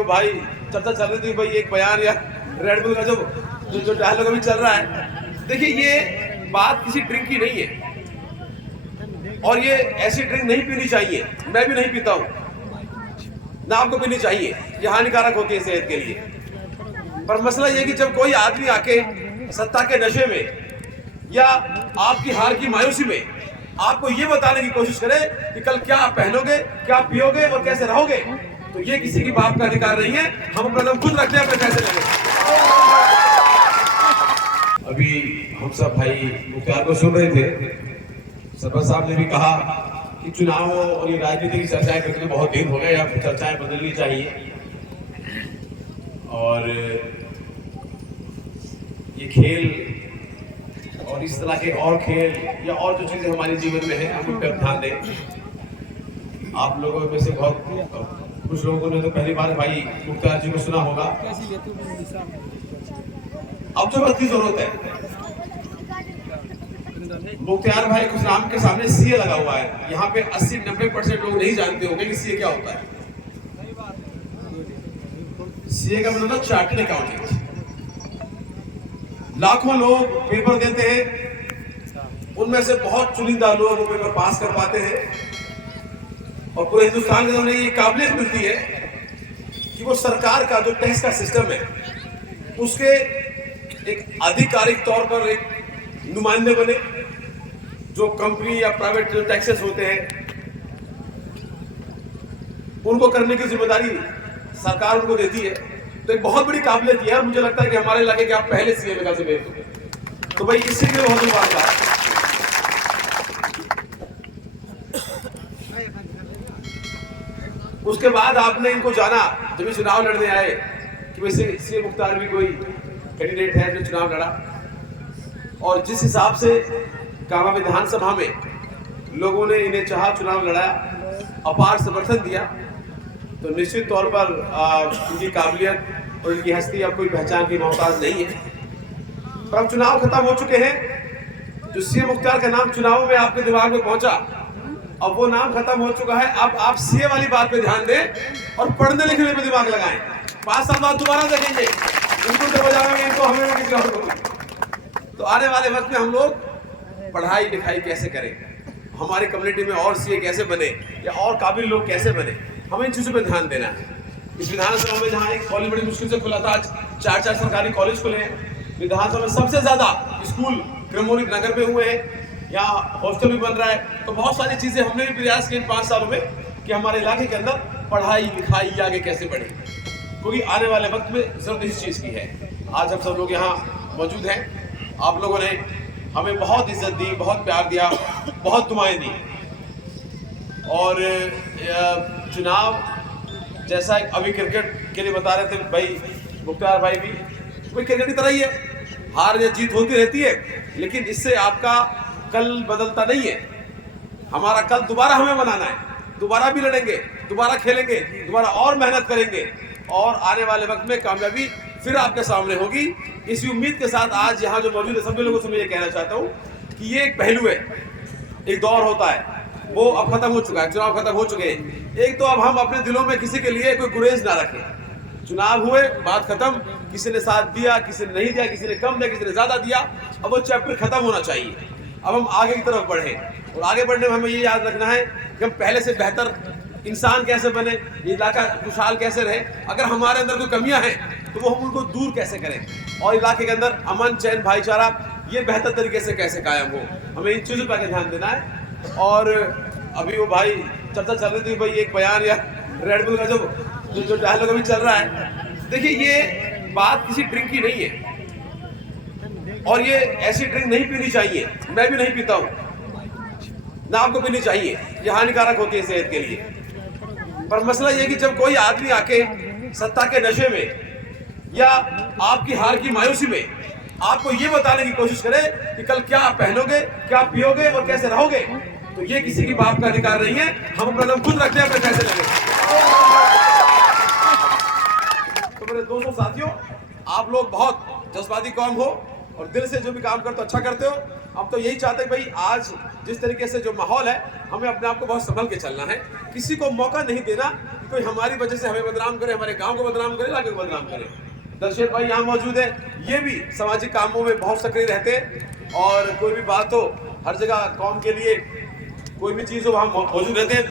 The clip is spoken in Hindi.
वो भाई चर्चा चल रही थी भाई एक बयान या रेड बुल का जो डायलॉग अभी चल रहा है। देखिए ये बात किसी ड्रिंक की नहीं है और ये ऐसी ड्रिंक नहीं पीनी चाहिए। मैं भी नहीं पीता हूँ, ना आपको पीनी चाहिए, ये हानिकारक होती है सेहत के लिए। पर मसला ये कि जब कोई आदमी आके सत्ता के नशे में या आपकी हार की मायूसी में आपको ये बताने की कोशिश करे कि कल क्या आप पहनोगे, क्या आप पियोगे और कैसे रहोगे, तो ये किसी की बाप का अधिकार नहीं है। हम अपना दम खुद रखते हैं, अपने पैसे लगे। अभी हम सब भाई मुख्तार को सुन रहे थे, सरपंच साहब ने भी कहा कि चुनाव और ये राजनीति की चर्चाएं करके बहुत दिन हो गए, अब चर्चाएं बदलनी चाहिए। और ये खेल और इस तरह के और खेल या और जो चीजें हमारे जीवन में है, हम उन पर ध्यान दें। आप लोगों में से बहुत कुछ लोगों ने तो पहली बार भाई मुख्तार जी को सुना होगा। अब जो बात की जरूरत है, मुख्तार भाई कुछ नाम के सामने सीए लगा हुआ है। यहाँ पे 80-90% लोग नहीं जानते होंगे कि सीए क्या होता है। सीए का मतलब चार्टर्ड अकाउंटेंट। लाखों लोग पेपर देते हैं, उनमें से बहुत चुनिंदा लोग वो पेपर पास कर पाते हैं और पूरे हिंदुस्तान के अंदर ये काबिलियत मिलती है कि वो सरकार का जो टैक्स का सिस्टम है उसके एक आधिकारिक तौर पर एक नुमाइंदे बने। जो कंपनी या प्राइवेट जो टैक्सेस होते हैं उनको करने की जिम्मेदारी सरकार उनको देती है। तो एक बहुत बड़ी काबिलियत है। मुझे लगता है कि हमारे इलाके के आप पहले सीए में कैसे भेज तो भाई इसी के लिए बहुत बात है। उसके बाद आपने इनको जाना जब ये चुनाव लड़ने आए कि वैसे सीए मुख्तार भी कोई कैंडिडेट है जो चुनाव लड़ा, और जिस हिसाब से कामा विधानसभा में लोगों ने इन्हें चाहा, चुनाव लड़ाया, अपार समर्थन दिया, तो निश्चित तौर पर इनकी काबिलियत और इनकी हस्ती अब कोई पहचान की मोहताज नहीं है। पर अब चुनाव खत्म हो चुके हैं। जो सीए मुख्तार का नाम चुनाव में आपके दिमाग में पहुंचा, अब वो नाम खत्म हो चुका है। अब आप सीए वाली बात पे ध्यान दें और पढ़ने लिखने पे दिमाग लगाएं। 5 साल बाद दोबारा देखेंगे इनको तो बजाएंगे, इनको हमें किसी और को। तो आने वाले वक्त में हम लोग पढ़ाई लिखाई कैसे करें, हमारी कम्युनिटी में और सीए कैसे बने या और काबिल लोग कैसे बने, हमें इन चीजों पे ध्यान देना है। इस विधानसभा में जहाँ एक कॉलेज बड़ी मुश्किल से खुला था, आज 4 सरकारी कॉलेज खुले हैं। विधानसभा में सबसे ज्यादा स्कूल क्रमोनी नगर में हुए हैं, यहाँ हॉस्टल भी बन रहा है। तो बहुत सारी चीजें हमने भी प्रयास किए इन 5 सालों में कि हमारे इलाके के अंदर पढ़ाई लिखाई आगे कैसे बढ़े, क्योंकि आने वाले वक्त में जरूरत इस चीज की है। आज हम सब लोग यहाँ मौजूद हैं। आप लोगों ने हमें बहुत इज्जत दी, बहुत प्यार दिया, बहुत दुआएं दी। और चुनाव जैसा अभी क्रिकेट के लिए बता रहे थे भाई मुख्तार भाई भी, वही क्रिकेट की तरह ही है, हार या जीत होती रहती है, लेकिन इससे आपका कल बदलता नहीं है। हमारा कल दोबारा हमें बनाना है, दोबारा भी लड़ेंगे, दोबारा खेलेंगे, दोबारा और मेहनत करेंगे और आने वाले वक्त में कामयाबी फिर आपके सामने होगी। इसी उम्मीद के साथ आज यहाँ जो मौजूद है सभी लोगों से मैं ये कहना चाहता हूँ कि ये एक पहलू है, एक दौर होता है, वो अब खत्म हो चुका है। चुनाव खत्म हो चुके हैं। एक तो अब हम अपने दिलों में किसी के लिए कोई गुरेज ना रखें। चुनाव हुए, बात खत्म, किसी ने साथ दिया, किसी ने नहीं दिया, किसी ने कम दिया, किसी ने ज्यादा दिया, अब वो चैप्टर खत्म होना चाहिए। अब हम आगे की तरफ बढ़ें और आगे बढ़ने में हमें ये याद रखना है कि हम पहले से बेहतर इंसान कैसे बने, ये इलाका खुशहाल कैसे रहे, अगर हमारे अंदर कोई कमियां हैं तो वो हम उनको दूर कैसे करें और इलाके के अंदर अमन चैन भाईचारा ये बेहतर तरीके से कैसे कायम हो, हमें इन चीज़ों पर ध्यान देना है। और अभी वो भाई चर्चा चल रही थी भाई एक बयान या रेड बुल का जो डायलॉग अभी चल रहा है। देखिए ये बात किसी ड्रिंक की नहीं है और ये ऐसी ड्रिंक नहीं पीनी चाहिए। मैं भी नहीं पीता हूँ, ना आपको पीनी चाहिए, ये हानिकारक होती है सेहत के लिए। पर मसला ये कि जब कोई आदमी आके सत्ता के नशे में या आपकी हार की मायूसी में आपको ये बताने की कोशिश करे कि कल क्या आप पहनोगे, क्या आप पियोगे और कैसे रहोगे, तो ये किसी की बाप का अधिकार नहीं है। हम अपना दम खुद रखते हैं, अपने पैसे लगे। तो मेरे दोस्तों साथियों, आप लोग बहुत जज्बाती कौम हो और दिल से जो भी काम करते हो अच्छा करते हो। हम तो यही चाहते हैं भाई आज जिस तरीके से जो माहौल है, हमें अपने आप को बहुत संभल के चलना है। किसी को मौका नहीं देना कोई हमारी वजह से हमें बदनाम करे, हमारे गांव को बदनाम करे, इलाके को बदनाम करे। दर्शेल भाई यहाँ मौजूद है, ये भी सामाजिक कामों में बहुत सक्रिय रहते और कोई भी बात हो हर जगह कौम के लिए कोई भी चीज़ हो वहाँ मौजूद रहते हैं।